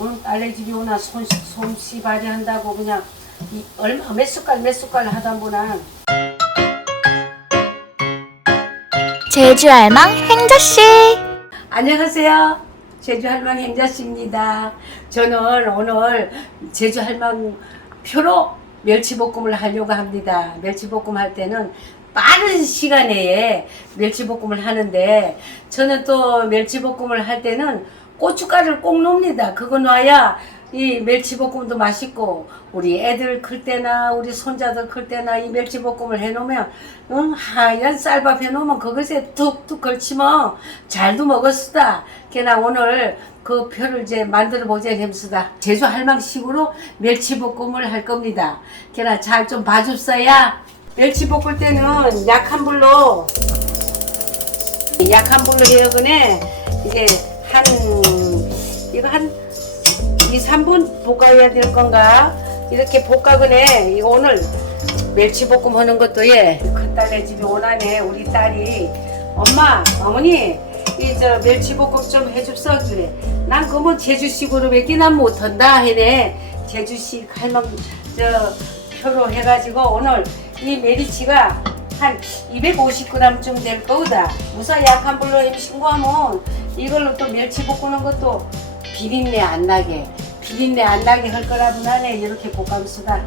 오늘 딸내 집이 오나 손, 솜씨발이 한다고 그냥 이 얼마 몇 숟갈 몇 숟갈 하다 보나 제주 알망 행자씨 안녕하세요. 제주 할망 행자씨입니다. 저는 오늘 제주 할망 표로 멸치볶음을 하려고 합니다. 멸치볶음 할 때는 빠른 시간 내에 멸치볶음을 하는데 저는 또 멸치볶음을 할 때는 고춧가루를 꼭 넣습니다. 그거 넣어야 이 멸치볶음도 맛있고 우리 애들 클 때나 우리 손자들 클 때나 이 멸치볶음을 해놓으면 응, 하얀 쌀밥 해놓으면 그것에 툭툭 걸치면 잘도 먹었수다. 걔나 오늘 그 표를 이제 만들어 보자 햄수다. 제주 할망식으로 멸치볶음을 할 겁니다. 걔나 잘 좀 봐줍어야 멸치 볶을 때는 약한 불로 약한 불로 해요 그네 이게 한 이거 한 2, 3분 볶아야 될 건가? 이렇게 볶아 그네. 이거 오늘 멸치볶음 하는 것도 예. 큰딸내 집에 오라네. 우리 딸이. 엄마 어머니 이 저 멸치볶음 좀 해줍서 그래. 난 그뭐 제주식으로 몇개 난 못한다 해네. 제주식 할망 저 표로 해가지고 오늘 이 메리치가 한 250g쯤 될 거다. 무사 약한 불로 햄 신고하면. 이걸로 또 멸치 볶는 것도 비린내 안 나게 비린내 안 나게 할 거라고 나네 이렇게 볶음수다.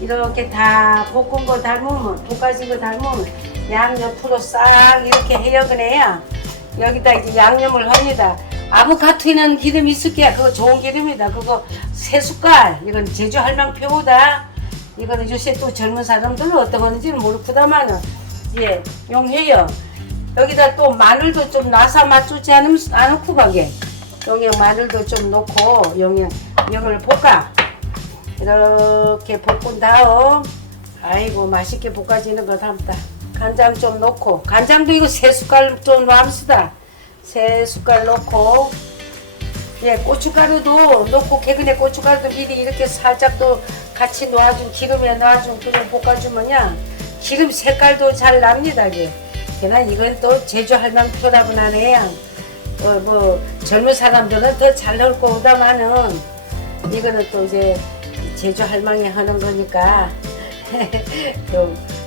이렇게 다 볶은 거 닮으면 볶아진 거 닮으면 양 옆으로 싹 이렇게 해요 그래야 여기다 이제 양념을 합니다. 아보카토에는 기름 있을 게야 그거 좋은 기름이다. 그거 세 숟갈 이건 제주 할망표다. 이거는 요새 또 젊은 사람들은 어떤 건지는 모르구다마는 예 용해요. 여기다 또 마늘도 좀 나사 맞추지 않으면 안 넣고 가게. 용량 마늘도 좀 넣고 용량 이걸 볶아. 이렇게 볶은 다음 아이고 맛있게 볶아지는 거 담다. 간장 좀 넣고 간장도 이거 세 숟갈 좀 넣읍시다. 세 숟갈 넣고 예, 고춧가루도 넣고 개근에 고춧가루도 미리 이렇게 살짝 또 같이 놓아준 기름에 넣어준 그걸 볶아주면요 기름 색깔도 잘 납니다 이게. 그나 이건 또 제주 할망 표라고 하네요. 어, 뭐 젊은 사람들은 더잘 넣을 거보다마는 이거는 또 이제 제주 할망이 하는 거니까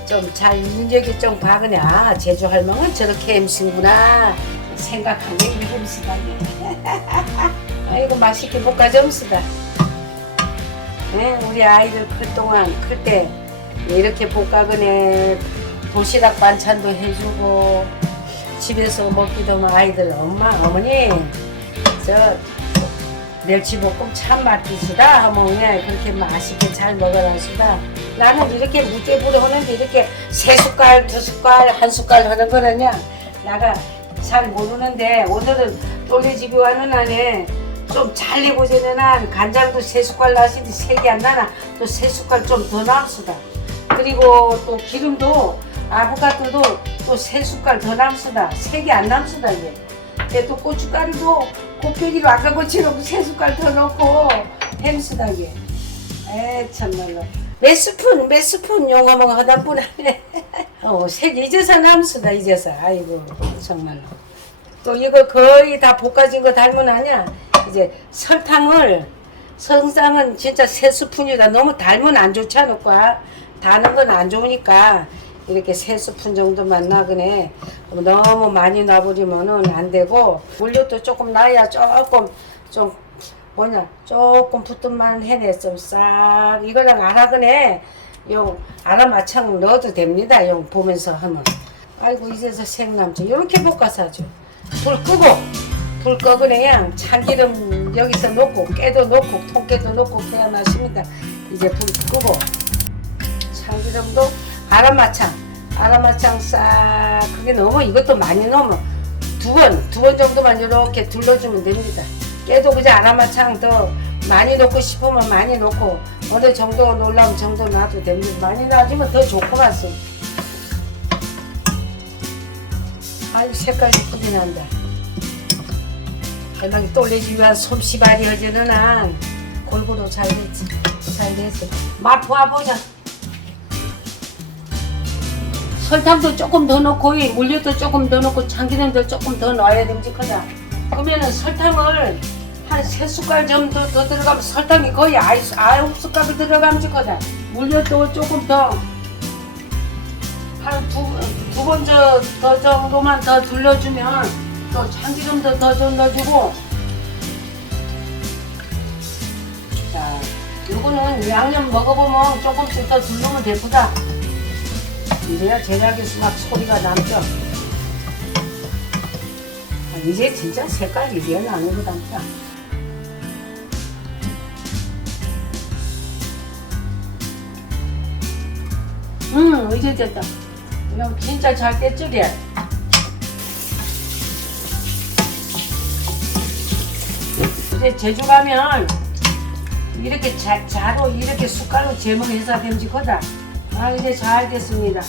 좀잘 인적이 좀 박으네. 아 제주 할망은 저렇게 햄신구나 생각하는 게 햄시다. 아이고 맛있게 볶아점시다. 네, 우리 아이들 클 동안 클 때 이렇게 볶아그네 도시락 반찬도 해주고 집에서 먹기도 하면 아이들 엄마 어머니 저 멸치볶음 참 맛있으다 하면 왜 그렇게 맛있게 잘 먹어라 수다. 나는 이렇게 무대부로 하는데 이렇게 세 숟갈 두 숟갈 한 숟갈 하는 거는요 나가 잘 모르는데 오늘은 또래 집에 와는 안에 좀잘 해보자는 한 간장도 세 숟갈 나시는데 색이 안 나나? 또 세 숟갈 좀더 남수다. 그리고 또 기름도 아보카도도 또 세 숟갈 더 남수다. 색이 안 남수다 이게. 근데 또 고춧가루도 곱빼기로 아까 고치놓고 세 숟갈 더 넣고 햄수다 이게. 에 참말로. 몇 스푼 몇 스푼 용어먹어 하다 보네 어, 색 잊어서 남수다 잊어서. 아이고 정말로. 또 이거 거의 다 볶아진 거 닮은 아냐 이제 설탕을 설탕은 진짜 세 스푼이다. 너무 달면 안 좋지 않을까? 다는 건 안 좋으니까 이렇게 세 스푼 정도만 나그네 너무 많이 놔버리면은 안 되고 물엿도 조금 나야 조금 좀 뭐냐 조금 붙은만 해내. 좀싹 이거랑 알아그네. 용 알아마창 넣어도 됩니다. 용 보면서 하면. 아이고 이제서 생남죠 이렇게 볶아서 하죠 불 끄고 불 끄고 그냥 참기름 여기서 넣고 깨도 넣고 통깨도 넣고 해야 맛입니다. 이제 불 끄고 참기름도 아라마창 아라마창 싹 그게 너무 이것도 많이 넣으면 두 번 두 번 정도만 이렇게 둘러주면 됩니다. 깨도 그저 아라마창 더 많이 넣고 싶으면 많이 넣고 어느 정도 놀라면 정도 놔도 됩니다. 많이 놔주면 더 좋구만 씀 아유 색깔 이쁘게 난다. 대박이 똘레지. 위한 솜씨발이 허전은 한 골고루 잘 됐지. 잘 됐어. 맛 보아보자 설탕도 조금 더 넣고 이 물엿도 조금 더 넣고 참기름도 조금 더 넣어야 됨직하다 그러면은 설탕을 한 세 숟갈 정도 더 들어가면 설탕이 거의 아홉 숟갈 들어가면 좋거든. 물엿도 조금 더. 한 두, 두번더 정도만 더 둘러주면 또 참기름도 더 좀 넣어주고 자 요거는 양념 먹어보면 조금씩 더 둘르면 되구다 이래야 제작에서 막 소리가 남죠. 아, 이제 진짜 색깔이 이래야 나는 거다 음 이제 됐다. 이거 진짜 잘걔 이제 제주 가면 이렇게 자, 자로 이렇게 숟갈로 제목해서 됨직하다 아 이제 잘 됐습니다.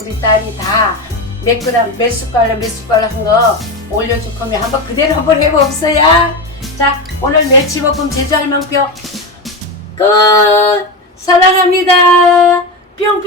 우리 딸이 다 몇 그램 몇 숟갈로 몇 숟갈로 한 거 올려줄 거면 한번 그대로 한번 해봅시다. 자 오늘 멸치볶음 제주 할망표 끝! 사랑합니다. 뿅뿅